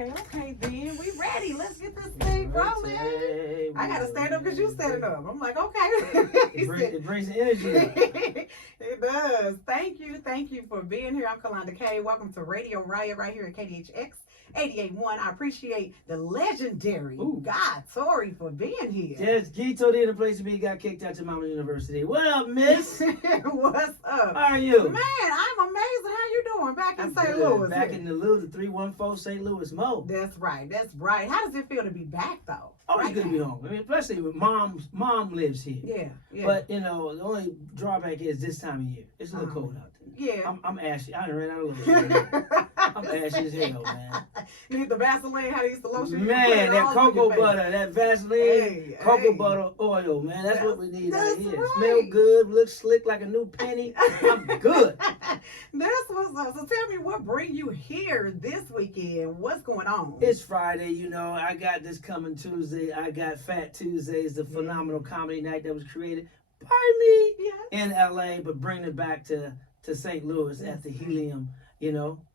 Okay, then we ready. Let's get this thing rolling. I gotta stand up because you standing up. I'm like, okay. It brings the energy up. It does. Thank you for being here. I'm Kalonda K. Welcome to Radio Riot right here at KDHX 88.1. I appreciate the legendary Guy Torry for being here. Yes, Guy Torry in the place to be. Got kicked out to Mama University. What up, miss? What's up? How are you? Man, I'm amazing. How you doing? Back in St. Louis. Back in the 314 St. Louis Mo. That's right. How does it feel to be back though? Always good to be home. I mean, especially with mom lives here. Yeah. But the only drawback is this time of year. It's a little cold out there. Yeah. I'm ashy. I done ran out of lotion. I'm ashy as hell, man. You need the Vaseline, how they used to lotion. Man, that cocoa butter, that Vaseline, cocoa butter oil, man. That's what we need out here. Right. Smell good, look slick like a new penny. I'm good. That's what's up. So tell me, what bring you here this weekend? What's going on? It's Friday, I got this coming Tuesday. I got Fat Tuesdays, the phenomenal comedy night that was created by me in LA, but bringing it back to St. Louis at the Helium,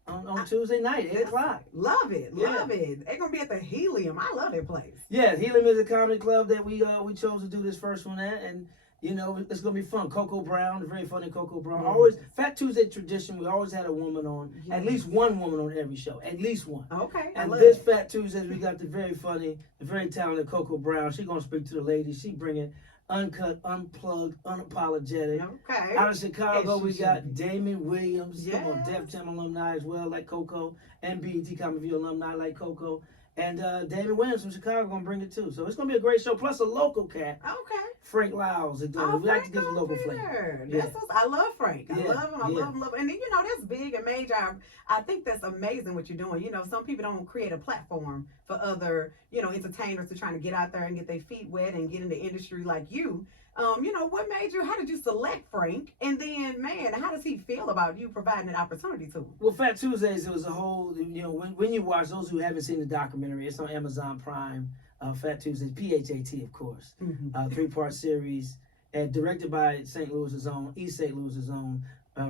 on Tuesday night, 8 o'clock. Love it. They're going to be at the Helium. I love that place. Yeah, Helium is a comedy club that we chose to do this first one at, and it's going to be fun. Coco Brown, the very funny Coco Brown. Always, Fat Tuesday tradition, we always had a woman on, at least one woman on every show, at least one. Okay. And this Fat Tuesdays, we got the very funny, the very talented Coco Brown. She's going to speak to the ladies. She bringing uncut, unplugged, unapologetic. Okay. Out of Chicago, we got Damon Williams, come on, Def Jam alumni as well, like Coco, and BET Comic View alumni like Coco. And Damon Williams from Chicago gonna bring it too. So it's gonna be a great show. Plus a local cat. Okay. Frank Lyles is doing it. We like to give the local flavor. I love Frank. I love him. I love him. And then, that's big and major. I think that's amazing what you're doing. Some people don't create a platform for other, entertainers to trying to get out there and get their feet wet and get in the industry like you. What made you, how did you select Frank? And then, man, how does he feel about you providing an opportunity to him? Well, Fat Tuesdays, it was a whole, when you watch, those who haven't seen the documentary, it's on Amazon Prime, Fat Tuesdays, PHAT, of course, 3-part series, and directed by St. Louis's own, East St. Louis's own,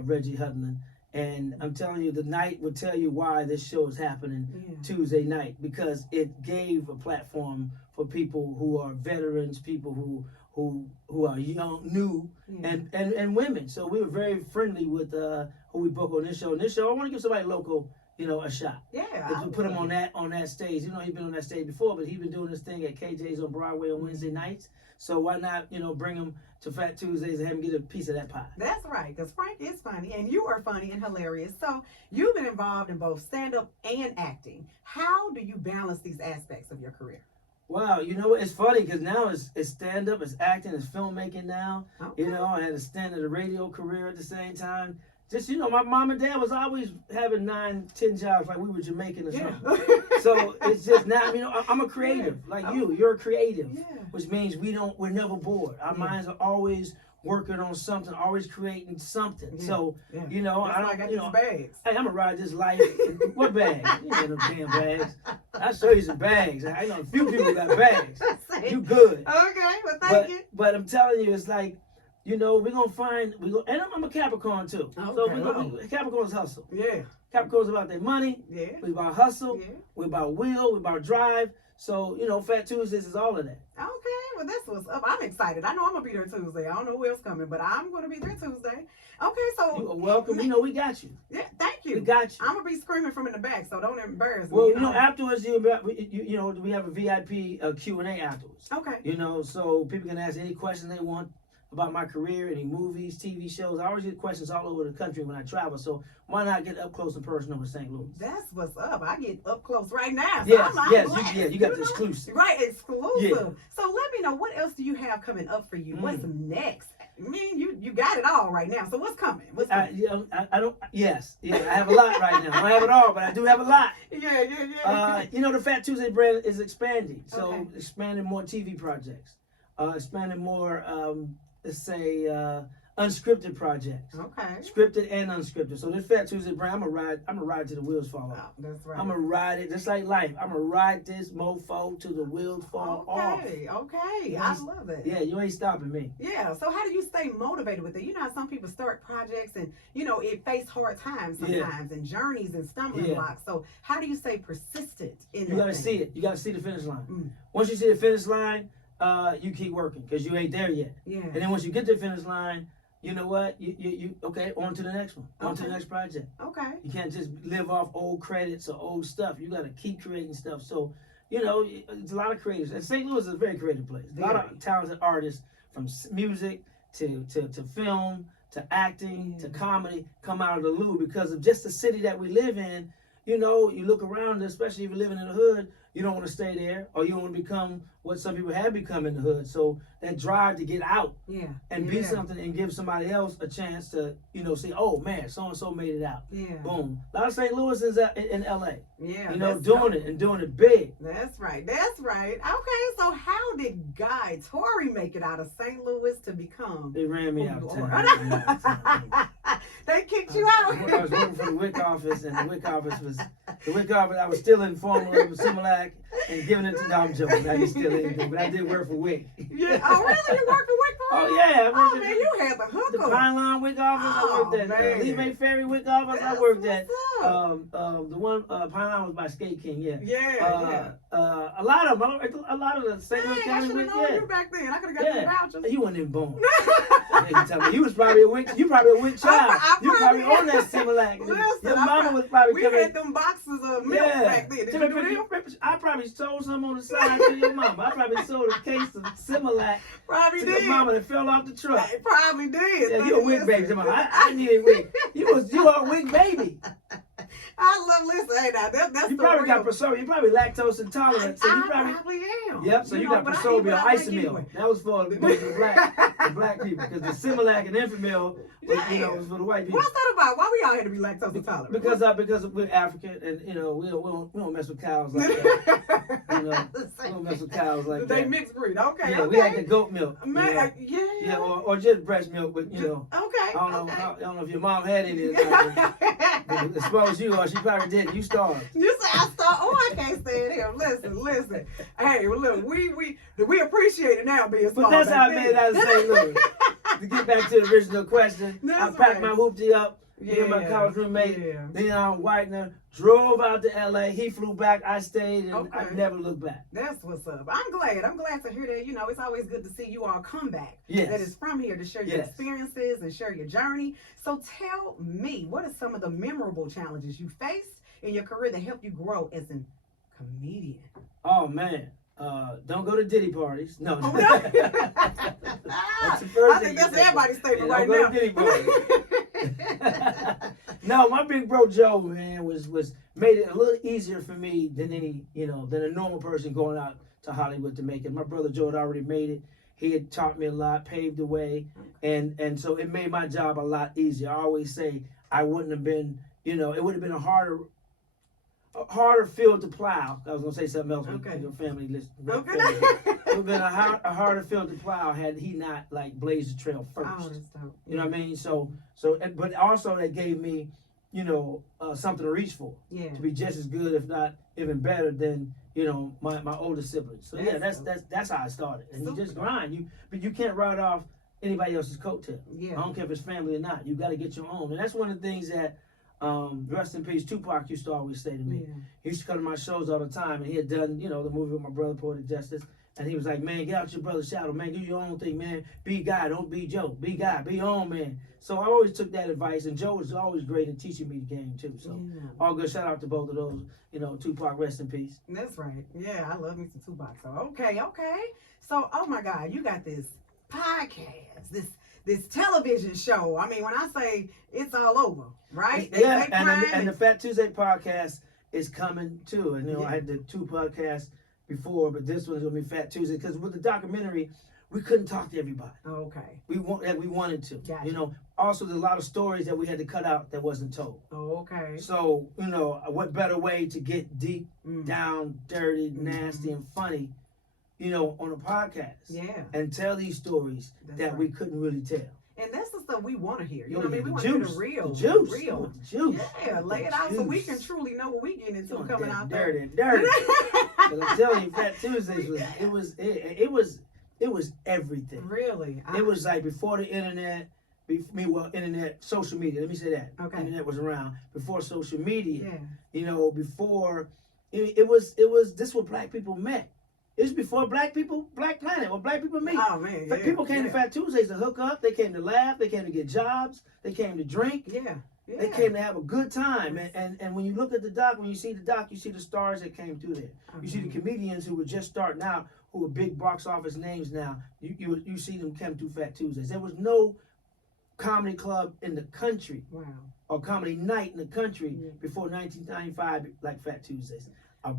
Reggie Hudlin. And I'm telling you, the night will tell you why this show is happening Tuesday night, because it gave a platform for people who are veterans, people who are young, new, and women. So we were very friendly with who we book on this show. And this show, I want to give somebody local, a shot. Yeah. To put him on that stage. He's been on that stage before, but he's been doing this thing at KJ's on Broadway on Wednesday nights. So why not, bring him to Fat Tuesdays and have him get a piece of that pie? That's right, because Frank is funny, and you are funny and hilarious. So you've been involved in both stand-up and acting. How do you balance these aspects of your career? Wow, it's funny because now it's stand-up, it's acting, it's filmmaking now. Okay. I had a stand-up radio career at the same time. Just, my mom and dad was always having 9, 10 jobs like we were Jamaican or something. So it's just now, I'm a creative like you. You're a creative, which means we're never bored. Our minds are always working on something, always creating something. So, I don't, these bags. Hey, I'm gonna ride this life. What bags? You ain't got no damn bags. I'll show you some bags. I know a few people got bags. You good. Okay, well, thank you. But I'm telling you, it's like, we're gonna find, and I'm a Capricorn too. Okay, so Capricorns hustle. Yeah. Capricorns about their money. Yeah. We about hustle. Yeah. We about will. We about drive. So, Fat Tuesdays is all of that. Okay, well, this was up. I'm excited. I know I'm going to be there Tuesday. I don't know who else coming, but I'm going to be there Tuesday. Okay, so. You are welcome. We got you. Yeah, thank you. We got you. I'm going to be screaming from in the back, so don't embarrass me. Well, afterwards, we have a VIP Q&A afterwards. Okay. So people can ask any questions they want about my career, any movies, TV shows. I always get questions all over the country when I travel, so why not get up close and personal with St. Louis? That's what's up. I get up close right now. So You got the exclusive. Right, exclusive. Yeah. So let me know, what else do you have coming up for you? What's next? I mean, you got it all right now. So what's coming? I don't. Yes, I have a lot right now. I don't have it all, but I do have a lot. Yeah. The Fat Tuesday brand is expanding, so expanding more TV projects, expanding more. Let's say unscripted projects. Okay. Scripted and unscripted. So this Fat Tuesday brand, I'm gonna ride till the wheels fall off. Oh, that's right. I'm gonna ride it just like life. I'm gonna ride this mofo till the wheels fall off. Okay. I love it. Yeah, you ain't stopping me. Yeah. So how do you stay motivated with it? You know how some people start projects and it face hard times sometimes and journeys and stumbling blocks. So how do you stay persistent in You gotta see it. You gotta see the finish line. Once you see the finish line, you keep working because you ain't there yet. Yeah. And then once you get to the finish line, you know what? You okay, on to the next one. On to the next project. Okay. You can't just live off old credits or old stuff. You gotta keep creating stuff. So, it's a lot of creators. And St. Louis is a very creative place. A lot of talented artists from music to film to acting to comedy come out of the Lou because of just the city that we live in. You look around, especially if you're living in the hood, you don't want to stay there or you don't want to become what some people have become in the hood. So that drive to get out and be something and give somebody else a chance to, say, oh man, so-and-so made it out. Yeah. Boom. A lot of St. Louis is in LA. Yeah. Doing it and doing it big. That's right. Okay, so how did Guy Torry make it out of St. Louis to become? They ran me out of town. They kicked you out. I was working for the WIC office, and the WIC office, I was stealing formula of Similac and giving it to, no, I'm joking, I didn't steal anything, but I did work for WIC. Yeah. Oh, really? You worked for WIC for Oh, yeah. Oh, man, you had the hook the Pine Line WIC office, I worked at Lee Bay Ferry WIC office, I worked at, the one, Pine Line was by Skate King, Yeah. A lot of the St. Louis County WIC, I should have known you back then. I could have got the vouchers. You wasn't even born. You was probably a WIC, child. You probably on that Similac. Listen, your mama was probably we had them boxes of milk back then. Did you do them? I probably sold some on the side to your mama. I probably sold a case of Similac to your mama that fell off the truck. I probably did. Yeah, you a WIC baby. I needed WIC. You are a WIC baby. Hey, now that's you probably got Prosorbia. You probably lactose intolerant. So you probably am. Yep. So you got Prosorbia Isomil. Anyway. That was for the black people because the Similac and Enfamil was for the white people. What's that about? Why we all had to be lactose intolerant? Because we're African and we don't mess with cows like that. We don't mess with cows like that. They mixed breed. Okay. Yeah, we had the goat milk. Yeah, or just breast milk, but Okay. I don't know if your mom had any of that. But as far as you are, she probably didn't. You starved. You say I starved. Oh, I can't stand him. Listen. Hey, well, look, we appreciate it now being small. But that's how I made it out of St. Louis. To get back to the original question, I packed my hoopty up. Me and my college roommate, Leon Whitener, drove out to LA. He flew back. I stayed, and I never looked back. That's what's up. I'm glad to hear that. It's always good to see you all come back. Yes. That is from here to share your experiences and share your journey. So tell me, what are some of the memorable challenges you faced in your career that helped you grow as a comedian? Oh man. Don't go to Diddy parties. No. Oh, no. That's the first I think that's everybody's statement right now. Don't go to Diddy parties. No, my big bro Joe, man, was made it a little easier for me than than a normal person going out to Hollywood to make it. My brother Joe had already made it. He had taught me a lot, paved the way, and so it made my job a lot easier. I always say I wouldn't have been, it would have been a harder field to plow. I was gonna say something else with your family list. Okay. It would have been a harder field to plow had he not blazed the trail first. Oh, that's dope. You know what I mean? So, but also that gave me, something to reach for. Yeah. To be just as good, if not even better than my older siblings. So that's how I started. And you just grind. But you can't ride off anybody else's coattail. Yeah. I don't care if it's family or not. You got to get your own. And that's one of the things that. Rest in peace, Tupac used to always say to me. Yeah. He used to come to my shows all the time, and he had done, the movie with my brother, Poetic Justice, and he was like, man, get out your brother's shadow, man, do your own thing, man, be Guy, don't be Joe, be Guy, be your own man. So I always took that advice, and Joe was always great at teaching me the game, too, so all good, shout out to both of those, Tupac, rest in peace. That's right, yeah, I love me some Tupac, so okay, so, oh my God, you got this podcast, this television show. I mean, when I say it's all over, right? And the Fat Tuesday podcast is coming too. And I had the 2 podcasts before, but this one's gonna be Fat Tuesday because with the documentary, we couldn't talk to everybody. Okay. We wanted to. Gotcha. Also there's a lot of stories that we had to cut out that wasn't told. Okay. So what better way to get deep, down, dirty, nasty, and funny. On a podcast, and tell these stories that we couldn't really tell. And that's the stuff we want to hear. You Yo, know what I yeah, mean? We the want to hear the juice. real. The juice. Real. The juice. Yeah, lay it out so we can truly know what we getting into coming out there. Dirty. But I'm telling you, Fat Tuesdays it was everything. Really? It was like before the internet, internet, social media. Let me say that. Okay. Internet was around before social media. Yeah. You know, before it was this what black people met. It's before Black Planet, or black people meet. Oh man, yeah, People came to Fat Tuesdays to hook up. They came to laugh. They came to get jobs. They came to drink. Yeah. They came to have a good time. And when you look at the doc, when you see the doc, you see the stars that came through there. You see the comedians who were just starting out, who are big box office names now. You see them come through Fat Tuesdays. There was no comedy club in the country, or comedy night in the country before 1995 like Fat Tuesdays. A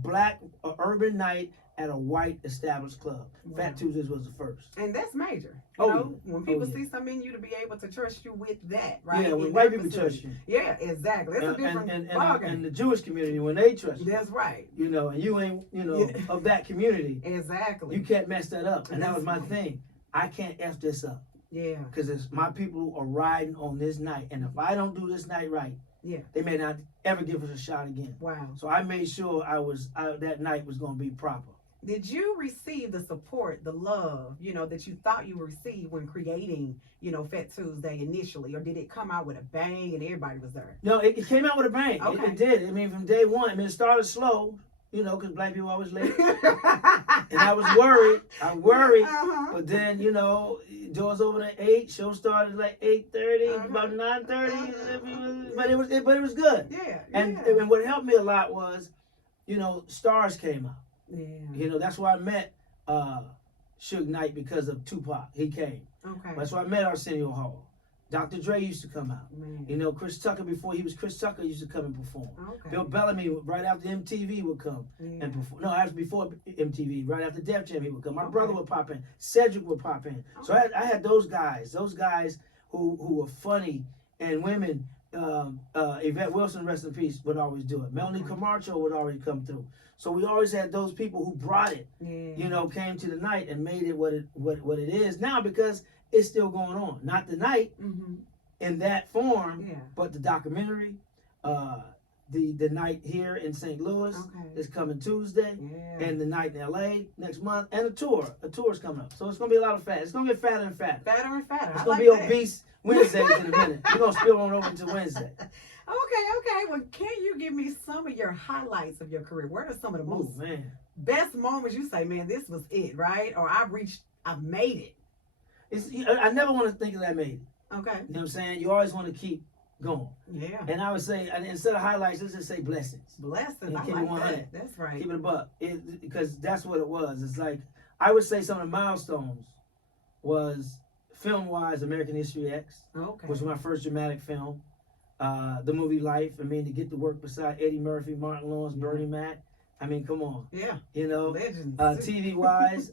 urban night at a white established club. Fat Tuesdays was the first. And that's major. You know, when people see something in you, to be able to trust you with that, right? Yeah, when white people trust you. Yeah, exactly. That's a different bargain. And the Jewish community, when they trust you. That's right. You know, and you ain't, of that community. Exactly. You can't mess that up. And that was my thing. I can't F this up. Yeah. Because it's my people who are riding on this night. And if I don't do this night right, they may not ever give us a shot again. Wow. So I made sure that night was going to be proper. Did you receive the support, the love, that you thought you received when creating, Fat Tuesday initially? Or did it come out with a bang and everybody was there? No, it came out with a bang. Okay. It did. I mean, from day one. It started slow, because black people always late. And I was worried. But then, doors open at 8. Show started like 8:30, about 9:30. But it was good. Yeah. And what helped me a lot was, stars came out. Yeah. That's why I met Suge Knight, because of Tupac. He came. Okay. That's why I met Arsenio Hall. Dr. Dre used to come out. Man. Chris Tucker, before he was Chris Tucker, used to come and perform. Okay. Bill Bellamy, right after MTV, would come and perform. No, after before MTV, right after Def Jam, he would come. My brother would pop in. Cedric would pop in. So I had those guys who were funny, and women. Yvette Wilson, rest in peace, would always do it. Melanie Camacho would always come through. So we always had those people who brought it, came to the night and made it what it is now, because it's still going on. Not the night in that form, but the documentary, the night here in St. Louis is coming Tuesday, and the night in LA next month, and a tour's coming up. So it's gonna be a lot of fat. It's gonna get fatter and fatter. Fatter and fatter. It's gonna be obese Wednesdays in a minute. We're gonna spill on over to Wednesday. Okay. Well, can you give me some of your highlights of your career? What are some of the most best moments you say, man, this was it, right? Or I've made it. I never want to think that I made it. Okay. You know what I'm saying? You always want to keep going. Yeah. And I would say, instead of highlights, let's just say blessings. Blessings. I keep like it 100. that. That's right. Keep it a buck. Because that's what it was. It's like, I would say some of the milestones was, film-wise, American History X, which was my first dramatic film. The movie Life, to get to work beside Eddie Murphy, Martin Lawrence, Bernie Mac. Come on. Yeah. Legends. TV-wise,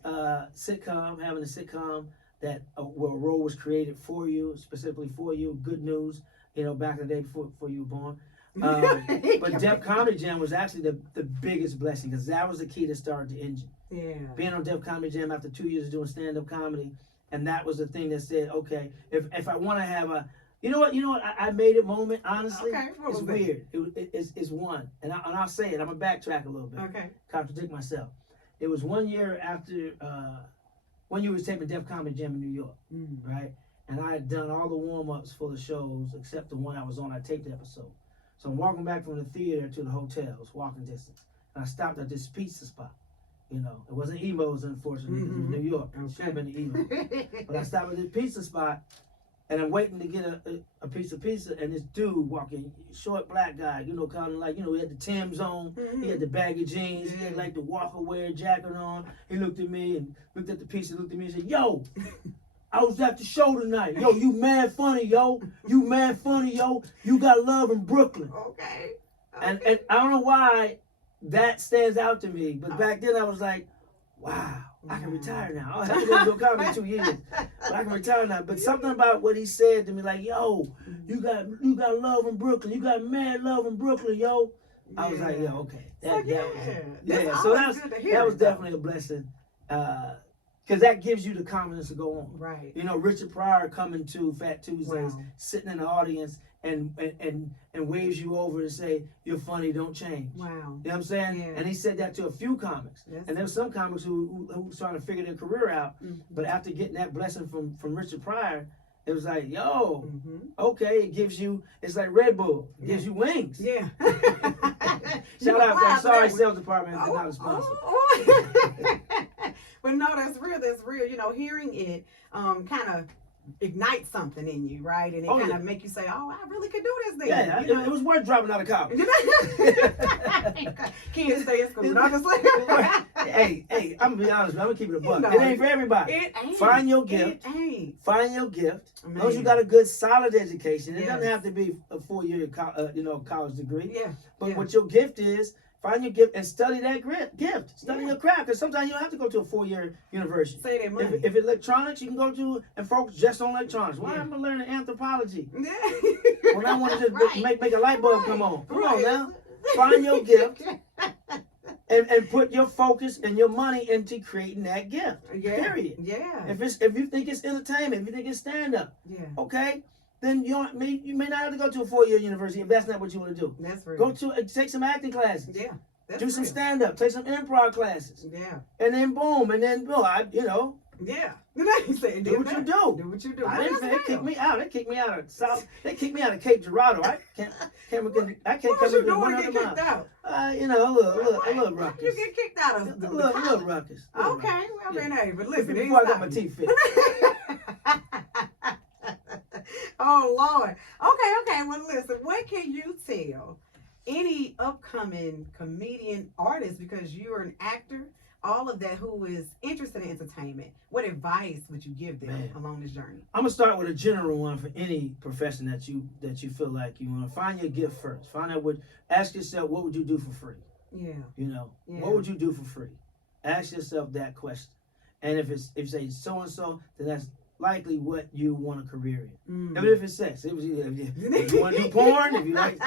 sitcom, having a sitcom that where a role was created for you, specifically for you. Good news, back in the day before you were born. But Def Comedy Jam was actually the biggest blessing, because that was the key that started the engine. Yeah. Being on Def Comedy Jam after 2 years of doing stand-up comedy, and that was the thing that said, okay, if I want to have a, I made it moment, honestly. Okay, it's weird. It's one. And I'll say it. I'm going to backtrack a little bit. Okay. Contradict myself. It was 1 year after, 1 year we was taping Def Comedy Jam in New York, right? And I had done all the warm-ups for the shows, except the one I was on. I taped the episode. So I'm walking back from the theater to the hotel. It was walking distance. And I stopped at this pizza spot. It wasn't Emo's, unfortunately, because it was New York. It should have been the Emo. But I stopped at this pizza spot, and I'm waiting to get a piece of pizza, and this dude walking, short black guy, kind of like, he had the Tim's on, he had the baggy jeans, he had like the Walker wear jacket on. He looked at me and looked at the pizza, looked at me and said, yo, I was at the show tonight. Yo, you mad funny, yo. You mad funny, yo. You got love in Brooklyn. Okay. And I don't know why that stands out to me, but back then I was like, wow, I can retire now. I haven't been doing comedy 2 years, but I can retire now. But something about what he said to me, like, yo, you got love in Brooklyn. You got mad love in Brooklyn, yo. I was like, yeah, okay. So that was definitely a blessing. Because that gives you the confidence to go on. Right. You know, Richard Pryor coming to Fat Tuesdays, sitting in the audience and waves you over and say, "You're funny, don't change." Wow. You know what I'm saying? Yeah. And he said that to a few comics. Yes. And there were some comics who was trying to figure their career out. But after getting that blessing from Richard Pryor, it was like, yo, okay, it gives you, it's like Red Bull. It gives you wings. Yeah. Shout out, I'm sorry, sales department, they're not a sponsor. But no, that's real. That's real. You know, hearing it kind of ignites something in you, right? And it kind of make you say, "Oh, I really could do this thing." Yeah, you know? It was worth dropping out of college. Kids stay in school. No, just like hey, I'm gonna be honest, I'm gonna keep it a buck. No, it ain't for everybody. It ain't. Find your gift. It ain't. Find your gift. Man. As long as you got a good, solid education, it Yes. doesn't have to be a 4-year, college degree. Yeah. But what your gift is, find your gift and study that gift. Study your craft, because sometimes you don't have to go to a 4-year university. Say that money. If electronics, you can go to and focus just on electronics. Why am I learning anthropology when I want to just make a light bulb come on? Come on now. Find your gift and put your focus and your money into creating that gift. Period. Yeah. If you think it's entertainment, if you think it's stand up, okay, then you may not have to go to a 4-year university if that's not what you want to do. That's real. Go to take some acting classes. Yeah. Do some stand up. Take some improv classes. Yeah. And then boom, Yeah. do what you do. Do what you do. They kicked me out. They kicked me out of South. They kicked me out of Cape Girardeau. I can't come What within you 100 doing to get kicked miles. out? A little ruckus. You get kicked out of A little ruckus. Okay, well then, hey, but listen, Before I got my teeth fixed. Oh Lord. Okay. Well, listen. What can you tell any upcoming comedian artist, because you're an actor, all of that, who is interested in entertainment? What advice would you give them along this journey? I'm gonna start with a general one for any profession that you feel like you want to find your gift first. Find out ask yourself, what would you do for free? Yeah. You know, what would you do for free? Ask yourself that question. And if you say so and so, then that's likely what you want a career in. Even if it's sex, if you want to do porn, if you like,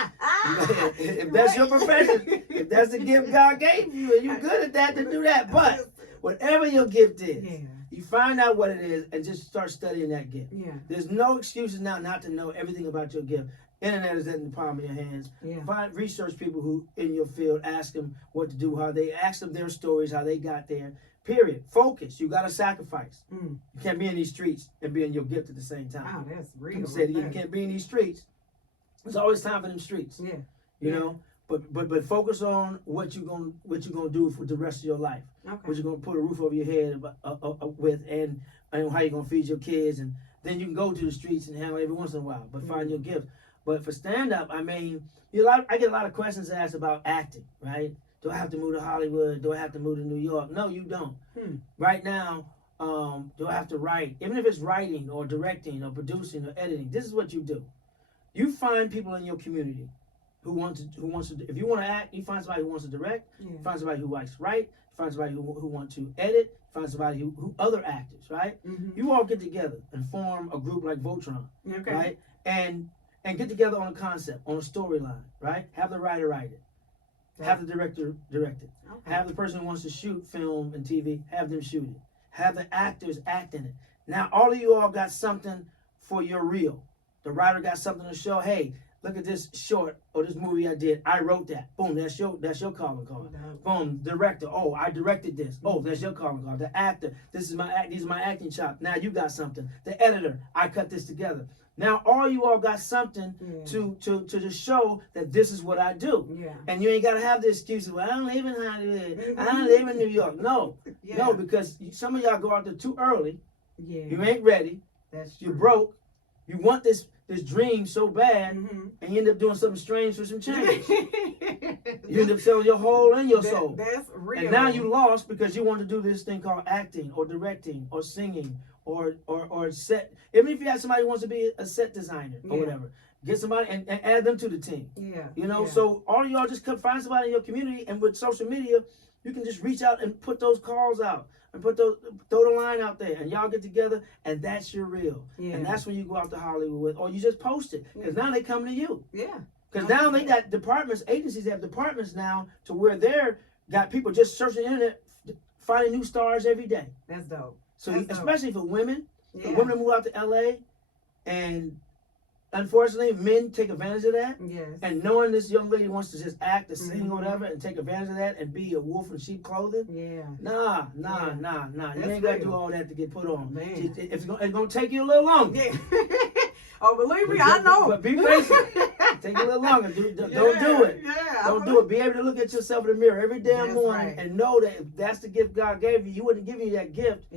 if that's your profession, if that's the gift God gave you, and you're good at that, then do that. But whatever your gift is, you find out what it is and just start studying that gift. There's no excuses now not to know everything about your gift. Internet is in the palm of your hands. Research people who in your field, ask them what to do, ask them their stories, how they got there. Period. Focus. You got to sacrifice. You can't be in these streets and be in your gift at the same time. Wow, that's real. I'm saying you can't be in these streets. There's always time for them streets. You know, but focus on what you're gonna do for the rest of your life. What you're gonna put a roof over your head with, and how you're gonna feed your kids, and then you can go to the streets and handle every once in a while. But find your gift. But for stand up, I mean, I get a lot of questions asked about acting, right? Do I have to move to Hollywood? Do I have to move to New York? No, you don't. Right now, do I have to write? Even if it's writing or directing or producing or editing, this is what you do. You find people in your community who wants to. If you want to act, you find somebody who wants to direct. You find somebody who likes to write. You find somebody who wants to edit. You find somebody who other actors, right? You all get together and form a group like Voltron, right? And get together on a concept, on a storyline, right? Have the writer write it. Have the director direct it. Have the person who wants to shoot film and TV, have them shoot it. Have the actors act in it. Now, all of you all got something for your reel. The writer got something to show. Hey, look at this short or this movie I did. I wrote that. Boom, that's your calling card. Boom, director. Oh, I directed this. Oh, that's your calling card. The actor. These are my acting chops. Now you got something. The editor. I cut this together. Now all you all got something to just show that this is what I do. And you ain't gotta have the excuses. Well, I don't live in Hollywood. I don't live in New York. No, no, because some of y'all go out there too early. You ain't ready. You're broke. You want this dream so bad, and you end up doing something strange for some change. You end up selling your whole and your soul. That's real. And now you lost because you want to do this thing called acting or directing or singing or set. Even if you have somebody who wants to be a set designer or whatever, get somebody and add them to the team. You know, so all of y'all just find somebody in your community, and with social media, you can just reach out and put those calls out and throw the line out there, and y'all get together, and that's your reel. And that's when you go out to Hollywood with, or you just post it, because now they come to you. Because now they got departments, agencies have departments now to where they're got people just searching the internet, finding new stars every day. That's dope. So That's dope. especially for women, Yeah. women move out to LA, and unfortunately, men take advantage of that. Yes. And knowing this young lady wants to just act or sing Mhm. or whatever and take advantage of that and be a wolf in sheep clothing, Yeah. nah. That's You ain't got to do real. all that to get put on. Man. It's gonna take you a little longer. Yeah. Oh, believe me, I know. But be patient. Take a little longer. Don't do it. Yeah. Don't do it. Be able to look at yourself in the mirror every damn That's morning right. and know that if that's the gift God gave you, He wouldn't give you that gift